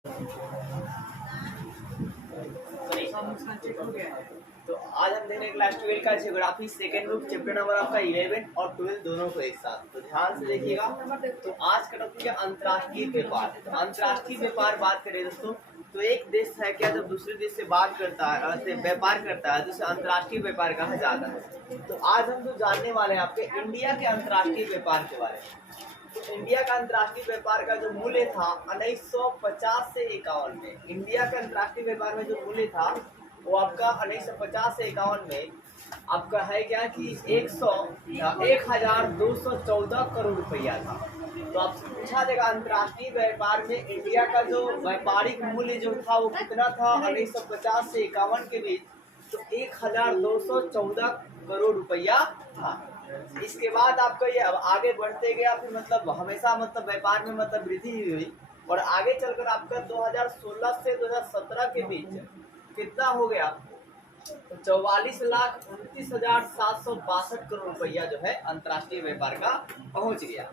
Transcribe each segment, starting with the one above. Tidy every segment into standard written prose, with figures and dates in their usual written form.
तो आज हम देखेंगे क्लास 12 का geography second book chapter number आपका 11 और 12 दोनों को एक साथ। तो ध्यान से देखिएगा। तो आज का टॉपिक है अंतर्राष्ट्रीय व्यापार। तो अंतर्राष्ट्रीय व्यापार बात करें दोस्तों, तो एक देश है क्या जब दूसरे देश से बात करता है, व्यापार करता है, तो उसे अंतर्राष्ट्रीय व्यापार कहा जाता है। तो आज हम जो जानने वाले हैं आपके इंडिया के अंतर्राष्ट्रीय व्यापार के बारे में। तो इंडिया का अंतर्राष्ट्रीय व्यापार का जो मूल्य था 1950 से 51 में, इंडिया के अंतर्राष्ट्रीय व्यापार में जो मूल्य था वो आपका 1950 से 51 में आपका है क्या कि 1214 करोड़ रुपया था। तो आपसे पूछा जाएगा अंतर्राष्ट्रीय व्यापार में इंडिया का जो व्यापारिक मूल्य जो था वो कितना था 1950 से 51 के बीच, तो 1214 करोड़ रुपया था। इसके बाद आपका ये अब आगे बढ़ते गया, फिर मतलब हमेशा मतलब व्यापार में मतलब वृद्धि हुई और आगे चलकर आपका 2016 से 2017 के बीच कितना हो गया, तो 44,29,762 करोड़ रुपया जो है अंतर्राष्ट्रीय व्यापार का पहुंच गया।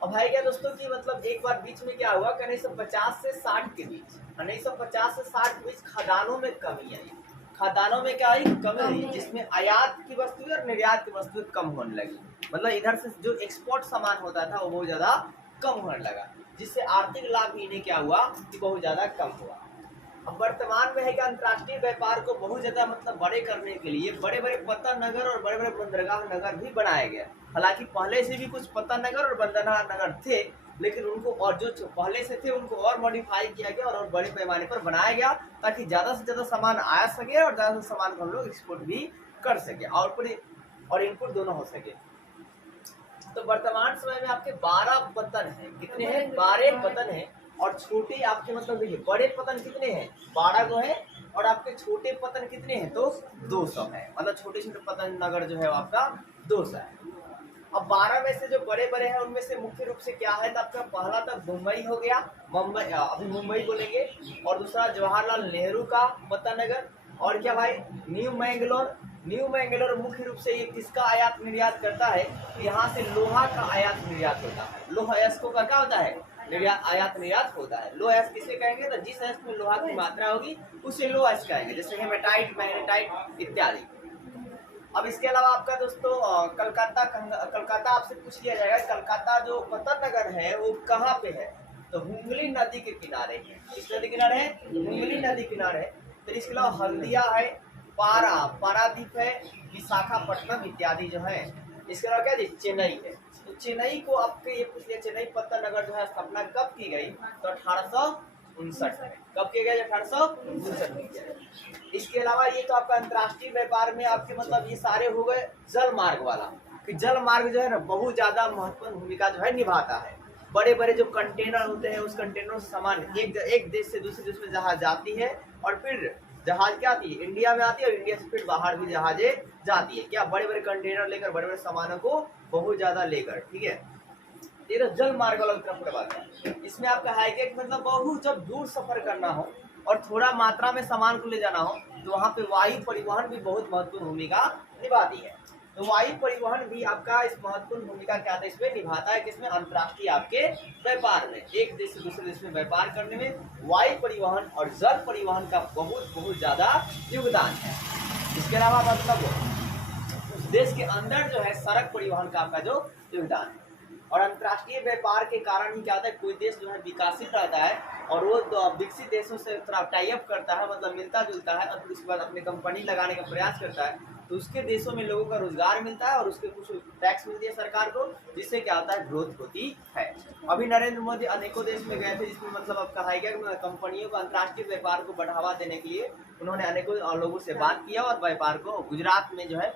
अब है क्या दोस्तों कि मतलब एक बार बीच में क्या हुआ कि 1950 से 60 के बीच, 1950 से 60 के बीच खदानों में कमी आई। खदानों में क्या आई? कमी आई, जिसमें आयात की वस्तु और निर्यात की वस्तु कम होने लगी। मतलब इधर से जो एक्सपोर्ट सामान होता था वो बहुत ज्यादा कम होने लगा, जिससे आर्थिक लाभ भी इन्हें क्या हुआ कि बहुत ज्यादा कम हुआ। अब वर्तमान में है कि अंतर्राष्ट्रीय व्यापार को बहुत ज्यादा मतलब बड़े करने के लिए बड़े बड़े पत्ता नगर और बड़े बड़े बंदरगाह नगर भी बनाए गए। हालांकि पहले से भी कुछ पत्ता नगर और बंदरगाह नगर थे, लेकिन उनको और जो पहले से थे उनको और मॉडिफाई किया गया और बड़े पैमाने पर बनाया गया, ताकि ज्यादा से ज्यादा सामान आ सके और ज्यादा से सामान को हम लोग एक्सपोर्ट भी कर सके, आउटपुट और इनपुट दोनों हो सके। तो वर्तमान समय में आपके 12 पतन है। कितने हैं? 12 पतन है। और छोटे आपके मतलब देखिए बड़े पतन कितने हैं? 12 को है। और आपके छोटे पतन कितने हैं? तो 200 है। मतलब छोटे छोटे पतन नगर जो है आपका 200 है। अब 12 में से जो बड़े बड़े हैं उनमें से मुख्य रूप से क्या है, तो आपका पहला तो मुंबई हो गया, मुंबई अभी मुंबई बोलेंगे, और दूसरा जवाहरलाल नेहरू का पत्ता नगर, और क्या भाई न्यू मैंगलोर। न्यू मैंगलोर मुख्य रूप से ये किसका आयात निर्यात करता है? यहाँ से लोहा का आयात निर्यात होता है। लोहा अयस्कों का क्या होता है? निर्यात आयात निर्यात होता है। लो अयस्क किसे कहेंगे? तो जिस अयस्क में लोहा की मात्रा होगी उसे लो अयस्क कहेंगे, जैसे हेमेटाइट, मैग्नेटाइट इत्यादि। अब इसके अलावा आपका दोस्तों कलकत्ता आपसे पूछ लिया जाएगा, कलकत्ता जो पतन नगर है वो कहाँ पे है? तो हुगली नदी के किनारे है। किस नदी किनारे है? हुगली नदी किनारे है। तो इसके अलावा हल्दिया है, पारादीप है, विशाखापट्टनम इत्यादि जो है। इसके अलावा क्या जी? चेन्नई है। तो चेन्नई को आपके ये पूछ लिया, चेन्नई पत्तन नगर जो है स्थापना कब की गई? तो 1859 में। कब किया गया? 1859 में किया गया। इसके अलावा ये तो आपका अंतर्राष्ट्रीय व्यापार में आपके मतलब ये सारे हो गए जल मार्ग वाला, कि जल मार्ग जो है ना बहुत ज्यादा महत्वपूर्ण भूमिका जो है निभाता है। बड़े बड़े जो कंटेनर होते हैं उस कंटेनर से सामान एक देश से दूसरे देश में जहाज जाती है, और फिर जहाज क्या आती है? इंडिया में आती है, और इंडिया से फिर बाहर भी जहाजें जाती है। क्या बड़े बड़े कंटेनर लेकर, बड़े बड़े सामानों को बहुत ज्यादा लेकर, ठीक है। ये तो जल मार्ग वाला तरफ बात है। इसमें आपका है कि मतलब बहुत जब दूर सफर करना हो और थोड़ा मात्रा में सामान को ले जाना हो, तो वहाँ पे वायु परिवहन भी बहुत महत्वपूर्ण भूमिका निभाती है। तो वायु परिवहन भी आपका इस महत्वपूर्ण भूमिका क्या है इसमें निभाता है, किसमें? अंतर्राष्ट्रीय आपके व्यापार में, एक देश से दूसरे देश में व्यापार करने में वायु परिवहन और जल परिवहन का बहुत ज्यादा योगदान है। इसके अलावा मतलब देश के अंदर जो है सड़क परिवहन का आपका जो योगदान है। और अंतर्राष्ट्रीय व्यापार के कारण ही क्या होता है, कोई देश जो है विकसित रहता है और वो तो विकसित देशों से थोड़ा टाई अप करता है, मतलब मिलता जुलता है, और फिर उसके बाद अपने कंपनी लगाने का प्रयास करता है, तो उसके देशों में लोगों का रोजगार मिलता है और उसके कुछ टैक्स मिलती है सरकार को, जिससे क्या होता है ग्रोथ होती है। अभी नरेंद्र मोदी अनेकों देश में गए थे, जिसमें मतलब अब कहा गया कि कंपनियों को अंतर्राष्ट्रीय व्यापार को बढ़ावा देने के लिए उन्होंने अनेकों लोगों से बात किया और व्यापार को गुजरात में जो है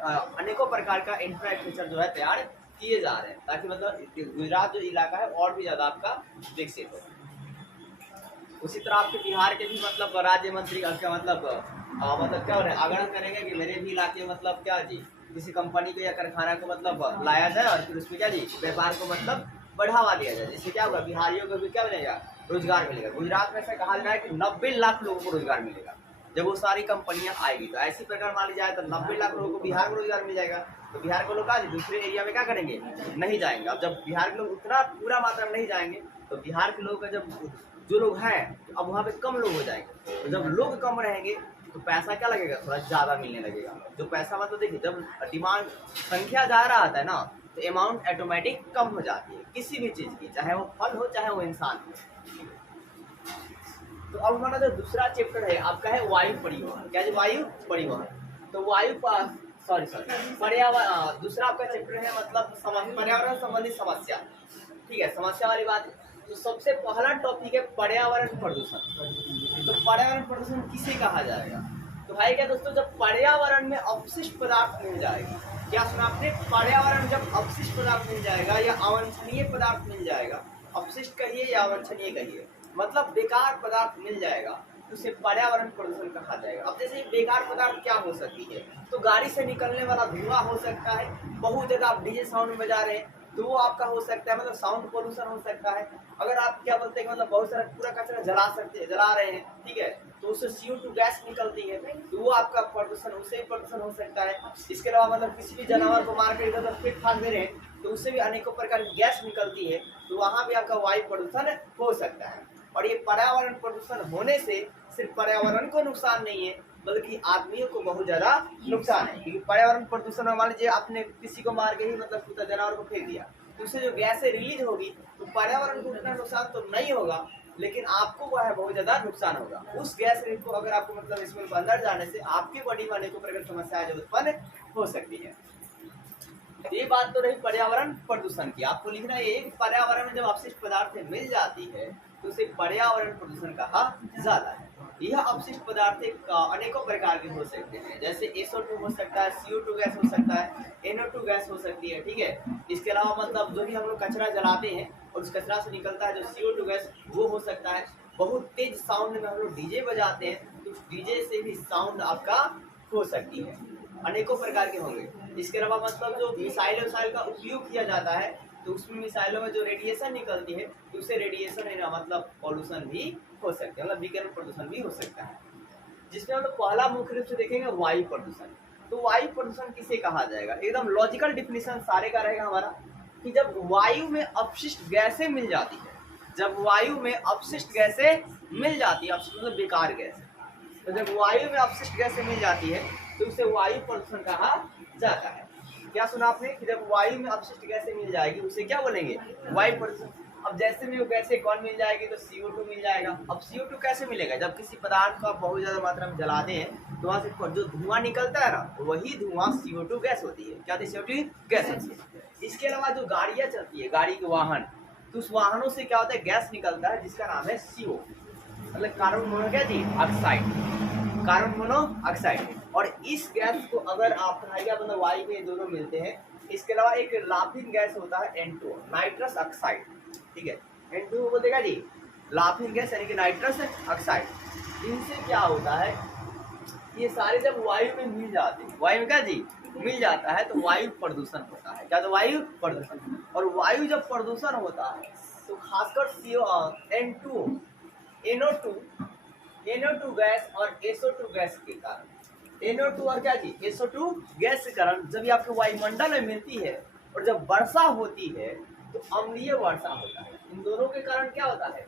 अनेकों प्रकार का इंफ्रास्ट्रक्चर जो है तैयार किए जा रहे हैं, ताकि मतलब गुजरात जो इलाका है और भी ज्यादा आपका विकसित हो। उसी तरह आपके बिहार के भी मतलब राज्य मंत्री का मतलब क्या हो रहा है, आग्रह करेंगे कि मेरे भी इलाके मतलब क्या जी किसी कंपनी को या कारखाना को मतलब लाया जाए और फिर उसमें क्या जी व्यापार को मतलब बढ़ावा दिया जाए, जिससे क्या होगा बिहारियों को भी क्या मिलेगा? रोजगार मिलेगा। गुजरात में ऐसा कहा जा रहा है कि 90 लाख लोगों को रोजगार मिलेगा जब वो सारी कंपनियां आएगी। तो ऐसी प्रकार मान ली जाए तो 90 लाख लोगों को बिहार में रोजगार मिल जाएगा। तो बिहार के लोग आज दूसरे एरिया में क्या करेंगे? नहीं जाएंगे। अब जब बिहार के लोग उतना पूरा मात्रा में नहीं जाएंगे, तो बिहार के लोगों का जब जो लोग हैं तो अब वहाँ पे कम लोग हो जाएंगे, तो जब लोग कम रहेंगे तो पैसा क्या लगेगा, थोड़ा ज़्यादा मिलने लगेगा। जो पैसा मतलब देखिए जब डिमांड संख्या जा रहा आता है ना तो अमाउंट ऑटोमेटिक कम हो जाती है किसी भी चीज़ की, चाहे वो फल हो चाहे वो इंसान हो। तो अब हमारा जो दूसरा चैप्टर है आपका है वायु परिवहन। क्या है? वायु परिवहन। तो वायु सॉरी पर्यावरण, दूसरा आपका चैप्टर है मतलब पर्यावरण संबंधी समस्या। ठीक है, समस्या वाली बात। तो सबसे पहला टॉपिक है पर्यावरण प्रदूषण। तो पर्यावरण प्रदूषण किसे कहा जाएगा? तो है क्या दोस्तों, जब पर्यावरण में अपशिष्ट पदार्थ मिल जाएगा, क्या सुना आपने? पर्यावरण जब अपशिष्ट पदार्थ मिल जाएगा या अवांछनीय पदार्थ मिल जाएगा, अपशिष्ट कहिए या अवांछनीय कहिए, मतलब बेकार पदार्थ मिल जाएगा, तो उसे पर्यावरण प्रदूषण कहा जाएगा। अब जैसे बेकार पदार्थ क्या हो सकती है, तो गाड़ी से निकलने वाला धुआं हो सकता है, बहुत ज्यादा आप डीजे साउंड में जा रहे हैं तो वो आपका हो सकता है, मतलब साउंड पोल्यूशन हो सकता है। अगर आप क्या बोलते हैं मतलब बहुत सारा पूरा कचरा जला रहे हैं, ठीक है, तो उससे CO2 गैस निकलती है, तो वो आपका प्रदूषण, उससे भी प्रदूषण हो सकता है। इसके अलावा मतलब किसी भी जानवर को मार कर इधर उधर फेंक फाड़ दे रहे हैं तो उससे भी अनेकों प्रकार की गैस निकलती है, तो वहाँ भी आपका वायु प्रदूषण हो सकता है। और ये पर्यावरण प्रदूषण होने से सिर्फ पर्यावरण को नुकसान नहीं है बल्कि आदमियों को बहुत ज्यादा नुकसान है, क्योंकि पर्यावरण प्रदूषण मान लीजिए आपने किसी को मार के ही मतलब कुत्ता जानवर को फेंक दिया तो उससे जो गैसें रिलीज होगी तो पर्यावरण को उतना नुकसान तो नहीं होगा, लेकिन आपको वह है बहुत ज्यादा नुकसान होगा। उस गैस को अगर आपको मतलब इसमें अंदर जाने से आपके बॉडी में अनेकों प्रकार की समस्याएं जो उत्पन्न हो सकती है। ये बात तो रही पर्यावरण प्रदूषण की। आपको लिखना है एक पर्यावरण में जब अपशिष्ट पदार्थ मिल जाती है तो उसे पर्यावरण प्रदूषण कहा जाता है। यह अपशिष्ट पदार्थ अनेकों प्रकार के हो सकते हैं, जैसे SO2 हो सकता है, CO2 गैस हो सकता है, NO2 गैस हो सकती है, ठीक है। इसके अलावा मतलब जो भी हम लोग कचरा जलाते हैं और उस कचरा से निकलता है जो CO2 गैस वो हो सकता है। बहुत तेज साउंड में हम लोग डीजे बजाते हैं तो उस डीजे से भी साउंड आपका हो सकती है, अनेकों प्रकार के होंगे। इसके अलावा मतलब जो मिसाइल का उपयोग किया जाता है तो उसमें मिसाइलों में जो रेडिएशन निकलती है तो उससे रेडिएशन है ना मतलब पॉल्यूशन भी हो सकते हैं, मतलब विकिरण प्रदूषण भी हो सकता है। जिसमें हम लोग पहला मुख्य रूप से देखेंगे वायु प्रदूषण। तो वायु प्रदूषण किसे कहा जाएगा, एकदम लॉजिकल डिफिनेशन सारे का रहेगा हमारा कि जब वायु में अपशिष्ट गैसें मिल जाती है, जब वायु में अपशिष्ट गैसें मिल जाती है, अपशिष्ट मतलब बेकार गैस, तो जब वायु में अपशिष्ट गैसें मिल जाती है तो उसे वायु प्रदूषण कहा जाता है। क्या सुना आपने कि जब वायु में अपशिष्ट गैसें मिल जाएगी उसे क्या बोलेंगे, वायु प्रदूषण। अब जैसे भी वो गैसें कौन मिल जाएगी तो CO2 मिल जाएगा। अब CO2 कैसे मिलेगा, जब किसी पदार्थ को आप बहुत ज्यादा मात्रा में जलाते हैं तो वहां से जो धुआं निकलता है ना तो वही धुआं CO2 गैस होती है। क्या होती है, CO2 गैस होती है। इसके अलावा जो गाड़ियां चलती है, गाड़ी के वाहन, तो उस वाहनों से क्या होता है, गैस निकलता है जिसका नाम है CO, मतलब कार्बन मोनोऑक्साइड, कार्बन मोनोऑक्साइड। और इस गैस को अगर आप मतलब वायु में दोनों मिलते हैं। इसके अलावा एक लाफिंग गैस होता है N2, नाइट्रस ऑक्साइड, ठीक है, N2 को देगा जी, लाफिंग गैस यानी कि नाइट्रस ऑक्साइड। इनसे क्या होता है, ये सारे जब वायु में मिल जाते हैं, वायु में क्या जी मिल जाता है तो वायु प्रदूषण होता है। क्या, तो वायु प्रदूषण। और वायु जब प्रदूषण होता है तो खासकर N2, NO2 गैस और SO2 गैस के कारण, NO2 और क्या जी SO2 गैस के कारण जब ये आपके वायुमंडल में मिलती है और जब वर्षा होती है तो अम्लीय वर्षा होता है। इन दोनों के कारण क्या होता है,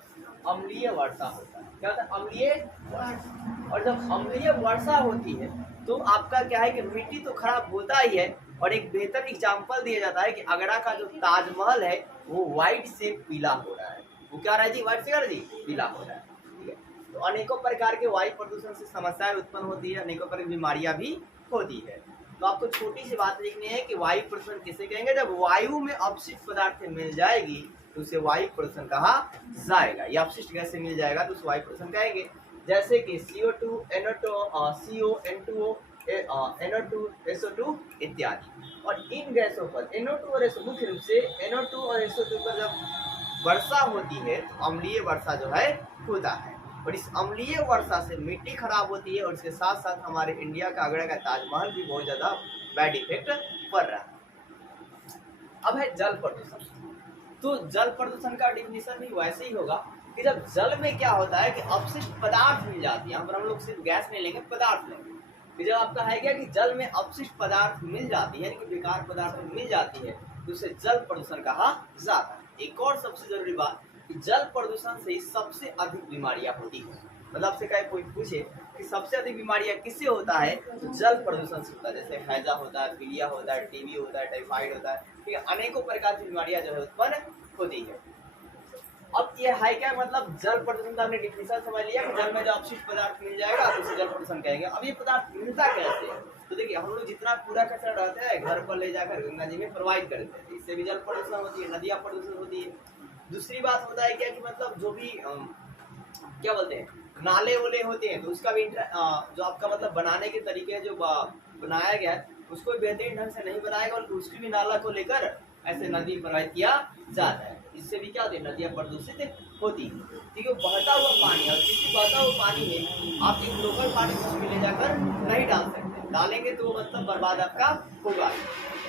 अम्लीय वर्षा होता है। क्या होता है, अम्लीय वर्षा। और जब अम्लीय वर्षा होती है तो आपका क्या है कि मिट्टी तो खराब होता ही है। और एक बेहतर एग्जाम्पल दिया जाता है कि आगरा का जो ताजमहल है वो व्हाइट से पीला हो रहा है। वो क्या रहा है जी, व्हाइट से जी पीला हो रहा है, ठीक है। तो अनेकों प्रकार के वायु प्रदूषण से समस्याएं उत्पन्न होती है, अनेकों प्रकार की बीमारियां भी होती है। तो आपको छोटी सी बात लिखनी है कि वायु प्रदूषण किसे कहेंगे, जब वायु में अपशिष्ट पदार्थ मिल जाएगी तो उसे वायु प्रदूषण कहा जाएगा। ये अपशिष्ट गैस से मिल जाएगा तो उसे वायु प्रदूषण कहेंगे। जैसे कि CO2, NO2, CO, N2O, NO2, SO2 इत्यादि। और इन गैसों पर NO2 और SO, मुख्य रूप से NO2 और SO2 पर जब वर्षा होती है तो अम्लीय वर्षा जो है होता है। और इस अम्लीय वर्षा से मिट्टी खराब होती है और इसके साथ साथ हमारे इंडिया का आगरा का ताजमहल भी बहुत ज्यादा बैड इफेक्ट पड़ रहा है। अब है जल प्रदूषण। तो जल प्रदूषण का डिफिनेशन भी वैसे ही होगा कि जब जल में क्या होता है कि अपशिष्ट पदार्थ मिल जाती है, यहाँ पर हम लोग सिर्फ गैस नहीं लेंगे, पदार्थ लेंगे। कि जब आपका है क्या कि जल में अपशिष्ट पदार्थ मिल जाती है, यानी कि बेकार पदार्थ मिल जाती है तो उसे जल प्रदूषण कहा जाता है। एक और सबसे जरूरी बात, कि जल प्रदूषण से सबसे अधिक बीमारियां होती है। मतलब आपसे कहीं कोई पूछे कि सबसे अधिक बीमारियां किससे होता है, तो जल प्रदूषण से होता है। जैसे हैजा होता है, पीलिया होता है, टीबी होता है, टाइफाइड होता है, ठीक है, अनेकों प्रकार की बीमारियां जो है उत्पन्न होती है। अब ये है क्या, मतलब जल प्रदूषण का हमने डिफिनेशन समझ लिया कि जल में जो अपशिष्ट पदार्थ मिल जाएगा तो उसे जल प्रदूषण कहेंगे। अब ये पदार्थ मिलता कैसे है, तो देखिए हम लोग जितना कूड़ा कचरा रहता है घर पर ले जाकर गंगा जी में प्रोवाइड करते हैं, इससे भी जल प्रदूषण होती है, नदियाँ प्रदूषण होती है। दूसरी बात होता है क्या कि मतलब जो भी क्या बोलते हैं नाले ओले होते हैं, तो उसका भी जो आपका मतलब बनाने के तरीके जो बनाया गया है उसको बेहतरीन ढंग से नहीं बनाएगा, और उसकी भी नाला को लेकर ऐसे नदी प्रवाहित किया जाता है। इससे भी क्या होती है, नदियाँ प्रदूषित होती है। ठीक है, बहता हुआ पानी, और किसी बहता हुआ पानी में आप एक लोकल पानी उसमें ले जाकर नहीं डाल सकते, डालेंगे तो मतलब बर्बाद आपका होगा।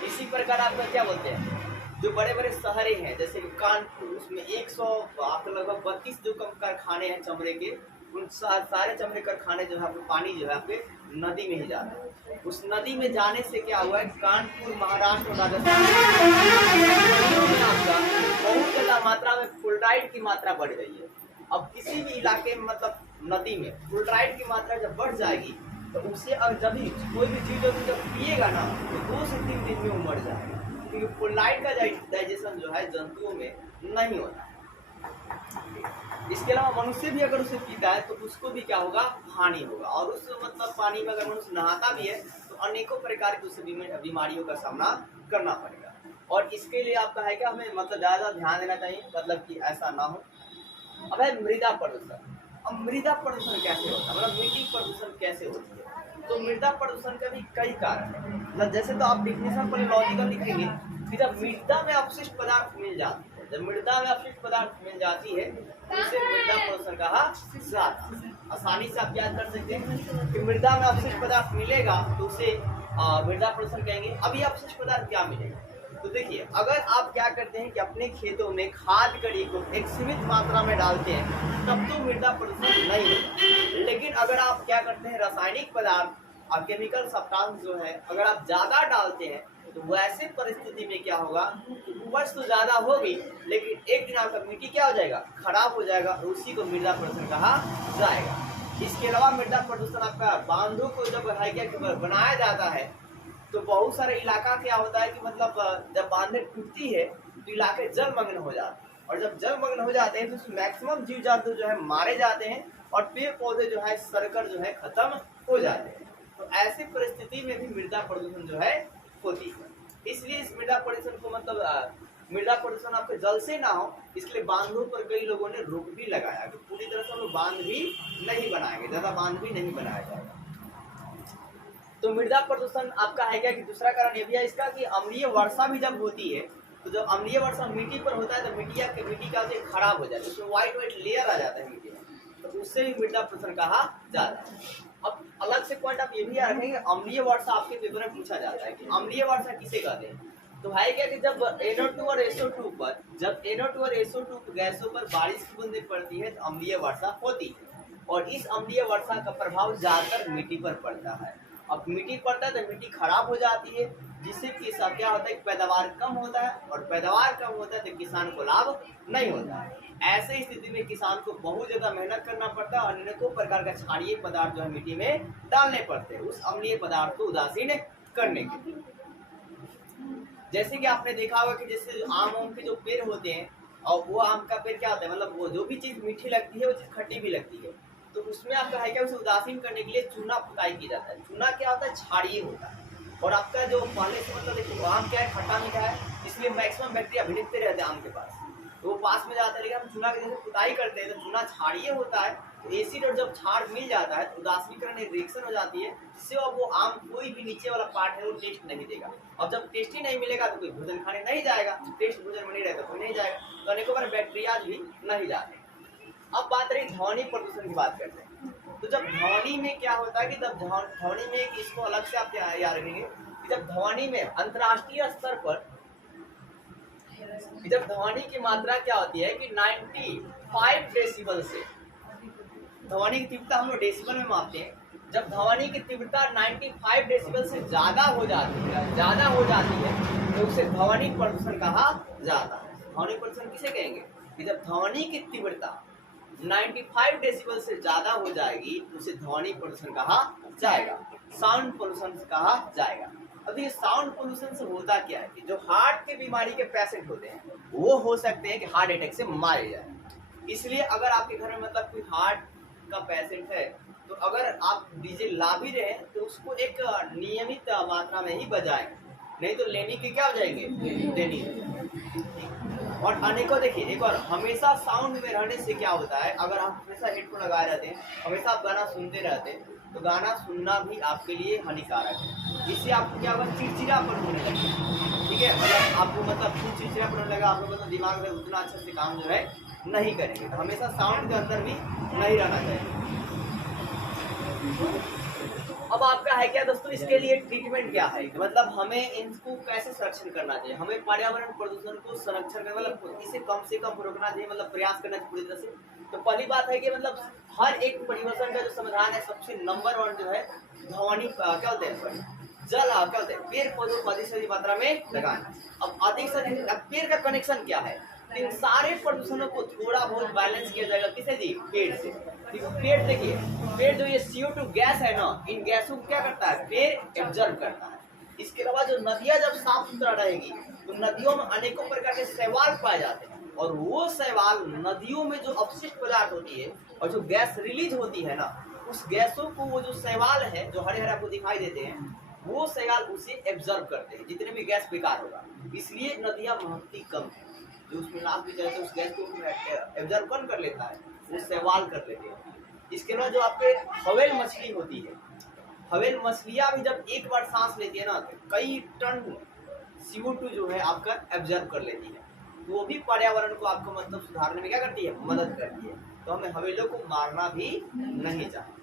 इसी प्रकार आपका क्या बोलते हैं, जो बड़े बड़े शहरे हैं जैसे कि कानपुर, उसमें 100 आपको लगभग 32 जो कम कारखाने हैं चमड़े के, उन सारे चमड़े कारखाने जो है पानी जो है आपके नदी में ही जा रहा है। उस नदी में जाने से क्या हुआ है, कानपुर, महाराष्ट्र और राजस्थान में आपका बहुत ज्यादा मात्रा में फ्लोराइड की मात्रा बढ़ गई है। अब किसी भी इलाके में मतलब नदी में फ्लोराइड की मात्रा जब बढ़ जाएगी तो उसे अब जब भी कोई भी चीज जब पिएगा ना तो 2 से 3 दिन में वो मर जाएगा, क्योंकि फ्लोराइड का डाइजेशन जो है जंतुओं में नहीं होता। इसके अलावा मनुष्य भी अगर उसे पीता है तो उसको भी क्या होगा, हानि होगा। और उस मतलब पानी में अगर मनुष्य नहाता भी है तो अनेकों प्रकार की उसे बीमारियों का सामना करना पड़ेगा। और इसके लिए आपका है क्या, हमें मतलब ज्यादा ध्यान देना चाहिए, मतलब कि ऐसा ना हो। अब है मृदा प्रदूषण। अब मृदा प्रदूषण कैसे होता है, मतलब मिट्टी प्रदूषण कैसे होती है, तो मृदा प्रदूषण का भी कई कारण है। मतलब जैसे तो आप डिफिनेशन पर लॉजिकल लिखेंगे कि जब मृदा में अपशिष्ट पदार्थ मिल जाती है, जब मृदा में अपशिष्ट पदार्थ मिल जाती है तो उसे मृदा प्रदूषण कहा जाता है। आसानी से आप याद कर सकते हैं कि मृदा में अपशिष्ट पदार्थ मिलेगा तो उसे मृदा प्रदूषण कहेंगे। अभी अपशिष्ट पदार्थ क्या मिलेगा, तो देखिए अगर आप क्या करते हैं कि अपने खेतों में खाद कड़ी को एक सीमित मात्रा में डालते हैं तब तो मृदा प्रदूषण नहीं होगा। लेकिन अगर आप क्या करते हैं, रासायनिक पदार्थ और केमिकल सब्सटेंस जो है अगर आप ज्यादा डालते हैं तो वैसे परिस्थिति में क्या होगा, उपज तो ज्यादा होगी लेकिन एक दिन आपका मिट्टी क्या हो जाएगा, खराब हो जाएगा, और उसी को मृदा प्रदूषण कहा जाएगा। इसके अलावा मृदा प्रदूषण आपका बांधों को जब है क्या बनाया जाता है तो बहुत सारे इलाका क्या होता है कि मतलब जब बांधे टूटती है तो इलाके जलमग्न हो जाते हैं, और जब जलमग्न हो जाते हैं तो उसमें मैक्सिमम जीव जंतु जो है मारे जाते हैं और पेड़ पौधे जो है सड़कर जो है खत्म हो जाते हैं। तो ऐसी परिस्थिति में भी मृदा प्रदूषण जो है होती है। इसलिए इस मृदा प्रदूषण को मतलब मृदा प्रदूषण आपके जल से ना हो, इसलिए बांधों पर कई लोगों ने रोक भी लगाया कि पूरी तरह से हम बांध भी नहीं बनाएंगे, ज्यादा बांध भी नहीं बनाया जाएगा। तो मृदा प्रदूषण आपका है क्या कि दूसरा कारण ये भी है इसका कि अम्लीय वर्षा भी जब होती है तो जब अम्लीय वर्षा मिट्टी पर होता है तो मिट्टी का खराब हो जाता है, उसमें व्हाइट लेयर आ जाता है मिट्टी में, तो उससे भी मृदा प्रदूषण कहा जाता है। अब अलग से पॉइंट आप ये भी याद रखेंगे, अम्लीय वर्षा आपके पेपर में पूछा जाता है कि अम्लीय वर्षा किसे कहते हैं, तो है क्या कि जब NO2 और SO2 पर जब NO2 और SO2 गैसों पर बारिश की बूंदें पड़ती है तो अम्लीय वर्षा होती है, और इस अम्लीय वर्षा का प्रभाव ज्यादातर मिट्टी पर पड़ता है। अब मिट्टी पड़ता है तो मिट्टी खराब हो जाती है, जिससे कि क्या होता है कि पैदावार कम होता है, और पैदावार कम होता है तो किसान को लाभ नहीं होता है। ऐसे स्थिति में किसान को बहुत ज्यादा मेहनत करना पड़ता है और अनेकों प्रकार का क्षारीय पदार्थ जो है मिट्टी में डालने पड़ते हैं उस अम्लीय पदार्थ को उदासीन करने के लिए। जैसे कि आपने देखा होगा कि जैसे आम के जो पेड़ होते हैं और वो आम का पेड़ क्या होता है, मतलब वो जो भी चीज मीठी लगती है वो चीज खट्टी भी लगती है, तो उसमें आपका है क्या उसे उदासीन करने के लिए चूना पुताई की जाता है। चूना क्या होता है, क्षारीय होता है, और आपका जो पहले से मतलब देखो आम क्या है, खट्टा मीठा है, इसलिए मैक्सिमम बैक्टीरिया भिड़ते रहते हैं आम के पास, तो वो पास में जाता है। लेकिन हम चूना की जैसे पुताई करते हैं तो चूना क्षारीय होता है, तो एसिड और जब क्षार मिल जाता है तो उदासीनीकरण रिएक्शन हो जाती है, जिससे अब वो आम कोई भी नीचे वाला पार्ट है वो टेस्ट नहीं देगा, और जब टेस्ट ही नहीं मिलेगा तो कोई भोजन खाने नहीं जाएगा, टेस्ट भोजन में नहीं रहता कोई नहीं जाएगा, तो अनेकों बार बैक्टीरिया भी नहीं जाते। अब बात रही ध्वनि प्रदूषण की बात करते हैं, तो जब ध्वनि में क्या होता है कि जब ध्वनि में इसको अलग से आप याद रखेंगे कि जब ध्वनि में अंतर्राष्ट्रीय स्तर पर जब ध्वनि की मात्रा क्या होती है कि 95 डेसिबल से, ध्वनि की तीव्रता हम लोग डेसिबल में मापते हैं, जब ध्वनि की तीव्रता 95 डेसिबल से ज्यादा हो जाती है तो उसे ध्वनि प्रदूषण कहा जाता है। ध्वनि प्रदूषण किसे कहेंगे, कि जब ध्वनि की तीव्रता 95 डेसिबल से ज्यादा हो जाएगी तो उसे ध्वनि प्रदूषण कहा जाएगा, साउंड पोल्यूशन कहा जाएगा। अब ये साउंड पोल्यूशन से होता क्या है कि जो हार्ट के बीमारी के पेशेंट होते हैं वो हो सकते हैं कि हार्ट अटैक से मारे जाए। इसलिए अगर आपके घर में मतलब कोई हार्ट का पेशेंट है तो अगर आप डीजे ला भी रहे हैं तो उसको एक नियमित मात्रा में ही बजाएं, नहीं तो लेने के क्या हो जाएंगे, देनी। और अनेकों देखिए एक और, हमेशा साउंड में रहने से क्या होता है, अगर आप हमेशा हेडफोन लगाए रहते हैं, हमेशा आप गाना सुनते रहते हैं तो गाना सुनना भी आपके लिए हानिकारक है। इससे आपको क्या होगा, चिड़चिड़ापन होने लगेगा। ठीक है, मतलब आपको मतलब चिड़चिड़ापन होने लगा, आपको मतलब दिमाग में उतना अच्छे से काम जो है नहीं करेंगे। तो हमेशा साउंड के अंदर भी नहीं रहना चाहिए। अब आपका है क्या दोस्तों, इसके लिए ट्रीटमेंट क्या है, मतलब हमें इनको कैसे संरक्षण करना चाहिए, हमें पर्यावरण प्रदूषण को संरक्षण करना मतलब इसे कम से कम रोकना चाहिए, मतलब प्रयास करना चाहिए पूरी तरह से। तो पहली बात है कि मतलब हर एक परिवर्तन का जो समाधान है सबसे नंबर 1 जो है ध्वनि क्या होते हैं, जल क्या होते हैं, पेड़ पौधों को अधिक से अधिक मात्रा में लगाना। अब अधिक से अधिक पेड़ का कनेक्शन क्या है, इन सारे प्रदूषणों को थोड़ा बहुत बैलेंस किया जाएगा किसे जी, पेड़ से। पेड़ देखिए, पेड़ जो ये CO2 गैस है ना, इन गैसों को क्या करता है, पेड़ एब्जॉर्ब करता है। इसके अलावा जो नदियां जब साफ सुथरा रहेगी तो नदियों में अनेकों प्रकार के शैवाल पाए जाते हैं, और वो शैवाल नदियों में जो अपशिष्ट पदार्थ होती है और जो गैस रिलीज होती है ना, उस गैसों को वो जो शैवाल है जो हरे हरे आपको दिखाई देते हैं, वो शैवाल उसे एब्जॉर्ब करते हैं, जितने भी गैस बेकार होगा। इसलिए नदियां महत्ती कम है, जो उसमें नाव भी जाए तो उस गैस को एब्जॉर्ब कौन कर लेता है, वो शैवाल कर लेते हैं। इसके बाद जो आपके हवेल मछली होती है, हवेल मछलियां भी जब एक बार सांस लेती है ना तो कई टन CO2 जो है आपका एब्जॉर्ब कर लेती है, तो वो भी पर्यावरण को आपको मतलब सुधारने में क्या करती है, मदद करती है। तो हमें हवेलों को मारना भी नहीं चाहिए।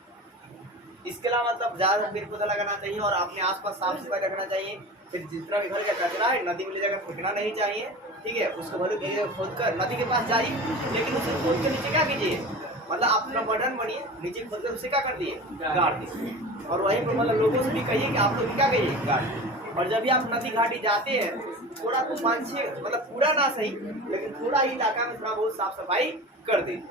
इसके अलावा मतलब ज्यादा पेड़ पौधा लगाना चाहिए और अपने आसपास साफ सफाई रखना चाहिए। फिर जितना भी घर का कचरा है नदी में ले जाकर फेंकना नहीं चाहिए। ठीक है, उसको भले खोद कर नदी के पास जाइए, लेकिन उसे खोद के नीचे क्या कीजिए, मतलब अपना बर्डन बनिए, नीचे खोद कर उसे क्या कर दिए, गाड़ दिए। और वहीं पर मतलब लोगों से भी कहिए कि आप लोग क्या कहिए, गाड़। और जब भी आप नदी घाटी जाते हैं थोड़ा तो 5-6 मतलब पूरा ना सही लेकिन थोड़ा ही इलाका में थोड़ा बहुत साफ सफाई कर दीजिए,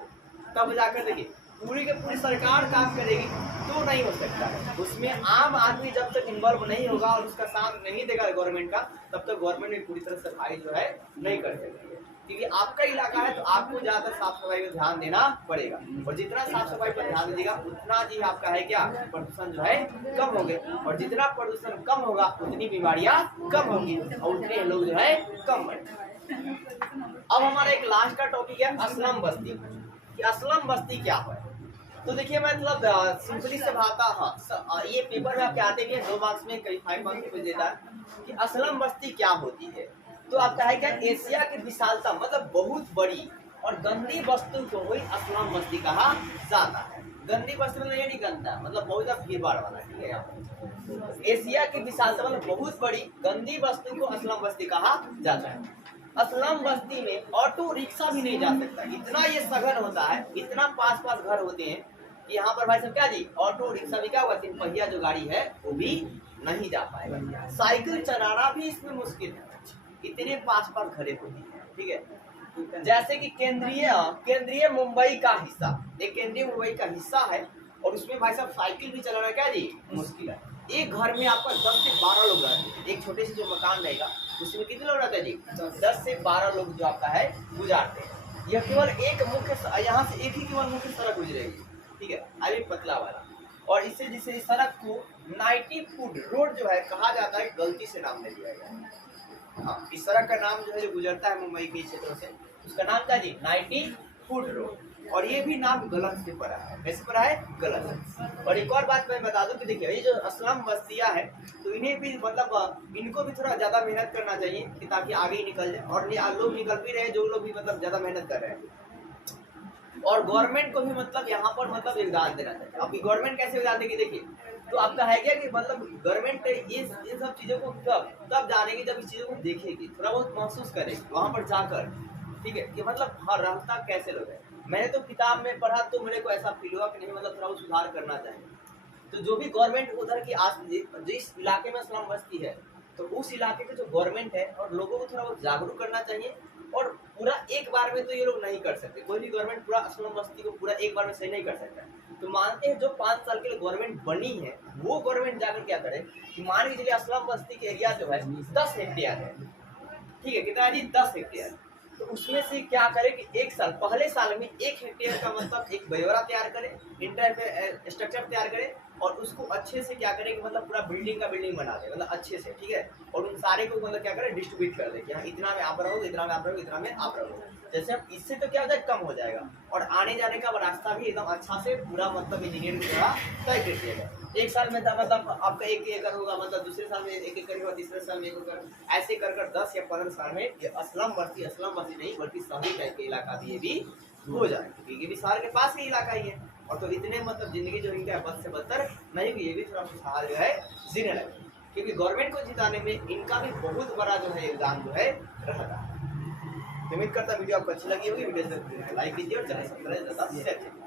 तब जाकर देखिए पूरी के पूरी सरकार काम करेगी तो नहीं हो सकता है। उसमें आम आदमी जब तक इन्वॉल्व नहीं होगा और उसका साथ नहीं देगा गवर्नमेंट का, तब तक गवर्नमेंट भी पूरी तरह सफाई जो है नहीं कर सकती है। क्योंकि आपका इलाका है तो आपको ज्यादा साफ सफाई पर ध्यान देना पड़ेगा, और जितना साफ सफाई पर ध्यान दीजिएगा उतना जी आपका है क्या, प्रदूषण जो है कम होंगे, और जितना प्रदूषण कम होगा उतनी बीमारियां कम होंगी और उतने लोग जो है कम बढ़ेंगे। अब हमारा एक लास्ट का टॉपिक है अस्लम बस्ती, कि अस्लम बस्ती क्या है। तो देखिए मतलब सिंपली से भाता, हाँ ये पेपर में आपके आते हैं 2 मार्क्स में, कई 5 मार्क्स में देता है कि अस्लम बस्ती क्या होती है। तो आपका है क्या, एशिया की विशालता मतलब बहुत बड़ी और गंदी वस्तु को वही अस्लम बस्ती कहा जाता है। गंदी वस्तु मतलब ये नहीं गंदा, मतलब बहुत ज्यादा भीड़ भाड़ वाला। ठीक है, यहाँ एशिया की विशालता मतलब बहुत बड़ी गंदी वस्तु को अस्लम बस्ती कहा जाता है। अस्लम बस्ती में ऑटो रिक्शा भी नहीं जा सकता, इतना ये सघन होता है, इतना पास पास घर होते हैं कि यहाँ पर भाई सब क्या जी, ऑटो रिक्शा भी क्या हुआ, 3 पहिया जो गाड़ी है वो भी नहीं जा पाएगा। साइकिल चलाना भी इसमें मुश्किल है, इतने पास पास घरे होती है। ठीक है, जैसे कि केंद्रीय मुंबई का हिस्सा, एक केंद्रीय मुंबई का हिस्सा है और उसमें भाई साहब साइकिल भी चलाना क्या जी मुश्किल है। एक घर में आपका 10 से 12 लोग रहते हैं, एक छोटे से जो मकान रहेगा उसमें कितने लोग रहते हैं जी, 10 से 12 लोग जो आपका है गुजारते हैं। यह केवल एक मुख्य, यहाँ से एक ही केवल मुख्य सड़क गुजरेगी। ठीक है, अभी पतला वाला, और इससे जिसे इस सड़क को 90 फुट रोड जो है कहा जाता है, गलती से नाम दे दिया गया है। हाँ, इस सड़क का नाम जो है जो गुजरता है मुंबई के क्षेत्रों से, उसका नाम क्या जी, 90 फुट रोड। और ये भी नाम गलत से पड़ा है, कैसे पड़ा है, गलत। और एक और बात मैं बता दूं कि देखिए ये जो अस्लम बस्तियां है तो इन्हें भी मतलब इनको भी थोड़ा ज्यादा मेहनत करना चाहिए कि ताकि आगे ही निकल जाए, और लोग निकल भी रहे जो लोग भी मतलब ज्यादा मेहनत कर रहे हैं। और गवर्नमेंट को भी मतलब यहाँ पर मतलब योगदान देना चाहिए। अब गवर्नमेंट कैसे योगदान देगी, देखिए तो आपका है क्या कि मतलब गवर्नमेंट इन सब चीजों को तब जानेगी जब इस चीजों को देखेगी, थोड़ा बहुत महसूस करेगी वहां पर जाकर। ठीक है, कि मतलब हाँ रास्ता कैसे लोग है। मैंने तो किताब में पढ़ा तो मेरे को ऐसा फील हुआ कि नहीं मतलब थोड़ा सुधार करना चाहिए। तो जो भी गवर्नमेंट उधर की जिस इलाके में अस्लम बस्ती है तो उस इलाके के जो गवर्नमेंट है और लोगों को थोड़ा बहुत जागरूक करना चाहिए और पूरा एक बार में तो ये लोग नहीं कर सकते, कोई भी गवर्नमेंट पूरा असलम बस्ती को पूरा एक बार में सही नहीं कर सकता। तो मानते हैं जो 5 साल के लिए गवर्नमेंट बनी है वो गवर्नमेंट जाकर क्या करे कि मान के चलिए असलम बस्ती के एरिया जो है 10 हेक्टेयर है, ठीक है, कितना जी 10 हेक्टेयर। तो उसमें से क्या करे कि एक साल पहले साल में 1 हेक्टेयर का मतलब एक ब्यौरा तैयार करे, इंटर स्ट्रक्चर तैयार करे और उसको अच्छे से क्या करे कि मतलब पूरा बिल्डिंग का बिल्डिंग बना दे, मतलब अच्छे से, ठीक है, और उन सारे को मतलब क्या करे डिस्ट्रीब्यूट कर दे कि हाँ इतना में आप रहोगे, इतना में आप रहोगे, इतना में आप रहोगे। जैसे अब इससे तो क्या होता है कम हो जाएगा और आने जाने का रास्ता भी एकदम अच्छा से पूरा मतलब इंजीनियर के द्वारा तय कर दिया जाए। एक साल में मतलब आपका 1 एकड़ होगा, मतलब दूसरे साल में 1 एकड़ होगा, तीसरे साल में 1 एकड़, ऐसे कर 10 या 15 साल में ये असलम बस्ती नहीं बल्कि शहरी टाइप के इलाका भी ये भी हो जाए, क्योंकि ये भी शहर के पास ही इलाका ही है। और तो इतने मतलब जिंदगी जो इनका बद से बदतर नहीं हुई, ये भी थोड़ा खुशहाल जो है जीने लगे, क्योंकि गवर्नमेंट को जिताने में इनका भी बहुत बड़ा जो है योगदान जो है रहता है। उम्मीद करता वीडियो आपको अच्छी लगी होगी, वीडियो से लाइक कीजिए और चैनल सब्सक्राइब शेयर कीजिए।